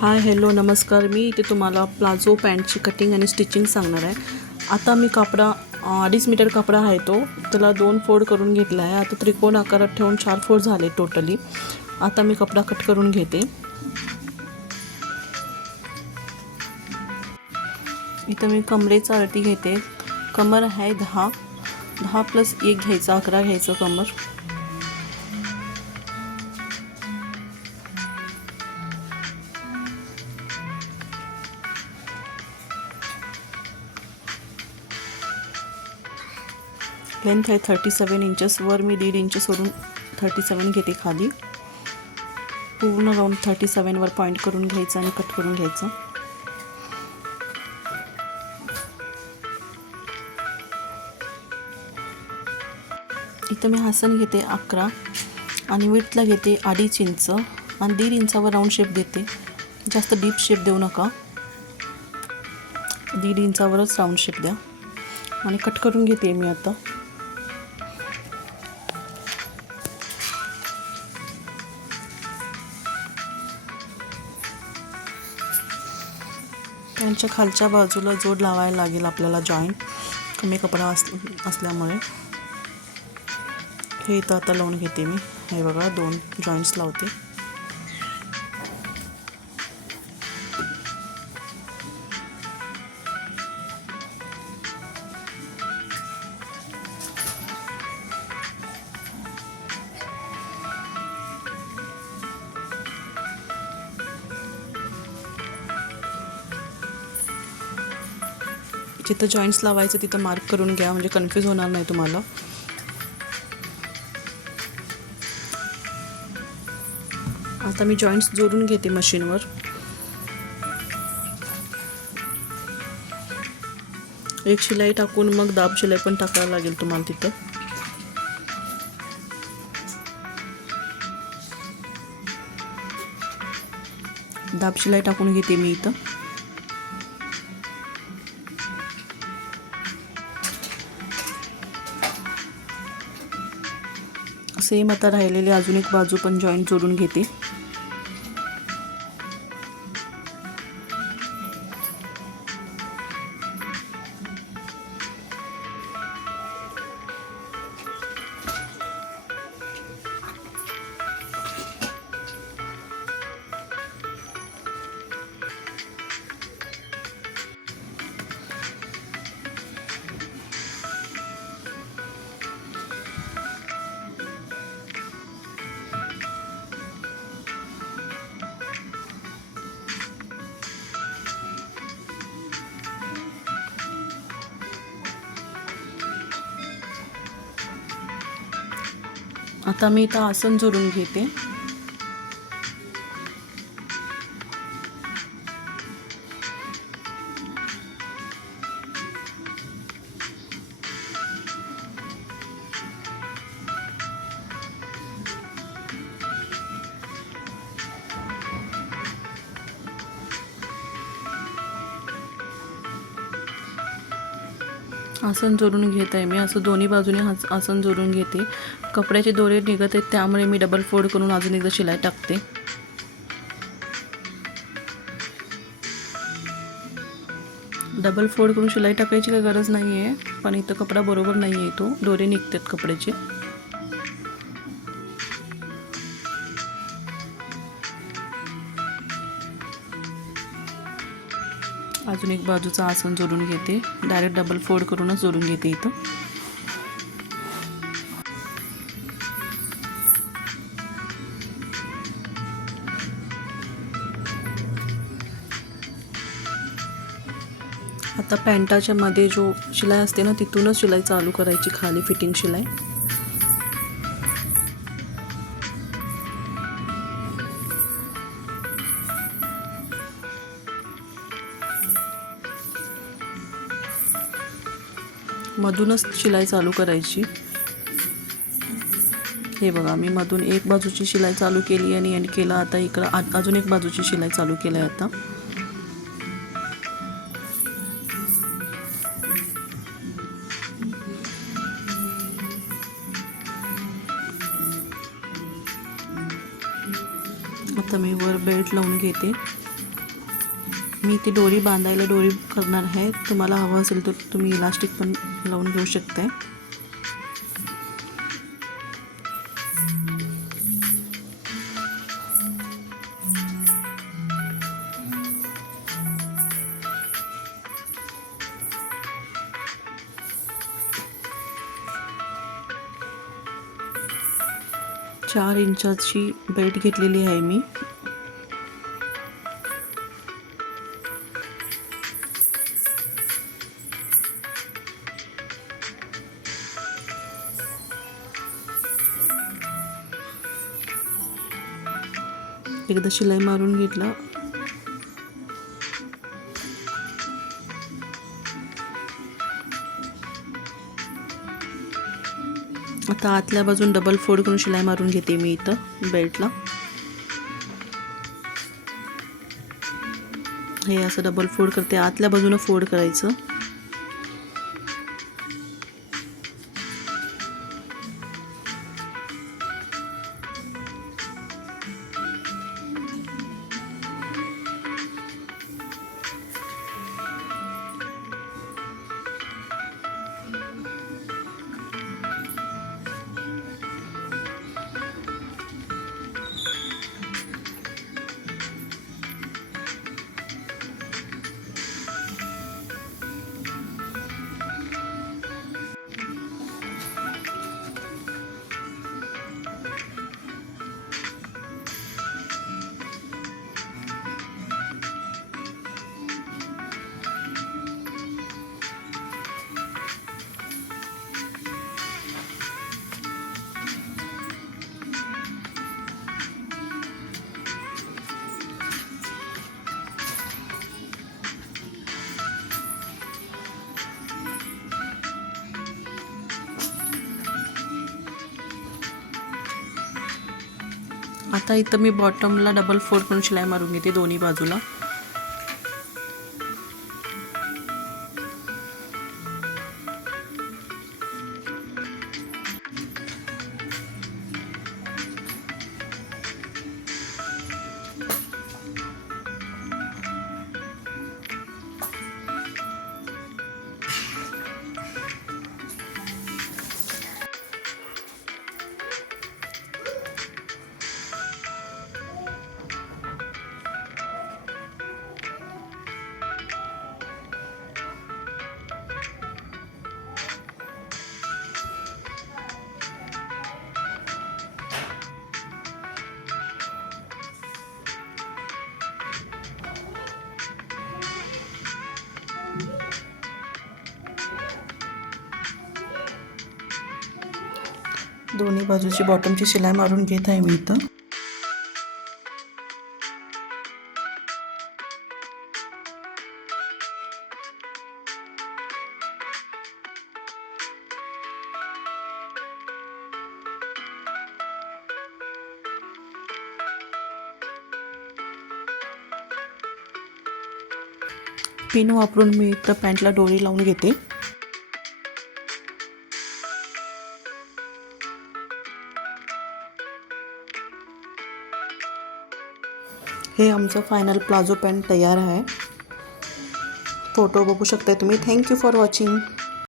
Hi hello नमस्कार. मी इथे तुम्हाला प्लाझो पॅन्टची कटिंग आणि स्टिचिंग सांगणार आहे. आता मी कापडा 2.5 मीटर कापडा आहे तो त्याला 2 फोल्ड करून घेतला आहे. आता त्रिकोण आकारात ठेवून 4 फोल्ड झाले टोटली. आता मी कपडा कट करून घेते. इथं मी कमरेचा अळती घेते. कमर आहे 10 प्लस 1 घ्यायचा, 11 घ्यायचं कमर. लेंथ आहे 37 इंचेस. वर मी 1.5 इंच सोडून 37 घेते. खाली पूर्ण राऊंड 37 वर पॉईंट करून घ्यायचं आणि कट करून घ्यायचं. इथं मी आसन घेते 11 आणि विड्थला घेते 2.5 इंच आणि 1.5 इंचावर राऊंड शेप देते. जास्त डीप शेप देऊ नका, 1.5 इंचावरच राऊंड शेप द्या आणि कट करून घेते मी. आता त्यांच्या खालच्या बाजूला जोड लावायला लागेल आपल्याला, जॉईंट कमी कपडा असल्यामुळे. हे इथं आता लावून घेते मी. हे बघा 2 जॉईंट्स लावते. जिथं जॉईंट्स लावायचं तिथं मार्क करून घ्या, म्हणजे कन्फ्यूज होणार नाही तुम्हाला. आता मी जॉईंट्स जोडून घेते मशीनवर. एक शिलाई टाकून मग दाब शिलाई पण टाकायला लागेल तुम्हाला तिथं. दाब शिलाई टाकून घेते मी इथं. सेम आता राहिलेली अजून एक बाजू पण जॉईंट जोडून घेते. आता मी इथं आसन जोडून घेते. आसन जोडून घेत आहे मी. असं दोन्ही बाजूने आसन जोडून घेते. कपड्याचे दोरे निघत आहेत त्यामुळे मी डबल फोल्ड करून अजून एकदा शिलाई टाकते. डबल फोल्ड करून शिलाई टाकायची काही गरज नाही आहे, पण इथं कपडा बरोबर नाही आहे, तो दोरे निघतात कपड्याचे. अजून एक बाजूचा आसन जोडून घेते. डायरेक्ट डबल फोल्ड करूनच जोडून घेते इथं. आता पॅन्टाच्या मध्ये जो शिलाई असते ना, तिथूनच शिलाई चालू करायची, खाली फिटिंग शिलाई. मधूनच शिलाई चालू करायची. हे बघा, मी मधून एक बाजूची शिलाई चालू केली आणि एंड केला. आता इकडं अजून एक बाजूची शिलाई चालू केली आहे. आता आता मी वर बेल्ट लावून घेते मी ती दोरी बांधायला दोरी करणार आहे. तुम्हाला हवं असेल तर तुम्ही इलास्टिक पण लावून घेऊ शकता. चार इंचाची बेल्ट घेतलेली आहे मी. एकदा शिलाई मारून घेतला. आता आतल्या बाजून डबल फोल्ड करून शिलाई मारून घेते मी इथं बेल्टला. हे असं डबल फोल्ड करते, आतल्या बाजूनं फोल्ड करायचं. आता इथं मी बॉटमला डबल फोल्ड करून शिलाई मारून घेते दोन्ही बाजूला. दोन्ही बाजूची बॉटमची शिलाई मारून घेत आहे मी इथं. पिन वापरून मी इथं पॅन्टला दोरी लावून घेते. हे आमचं फायनल प्लाझो पॅन्ट तयार आहे. फोटो बघू शकता तुम्ही. Thank you for watching.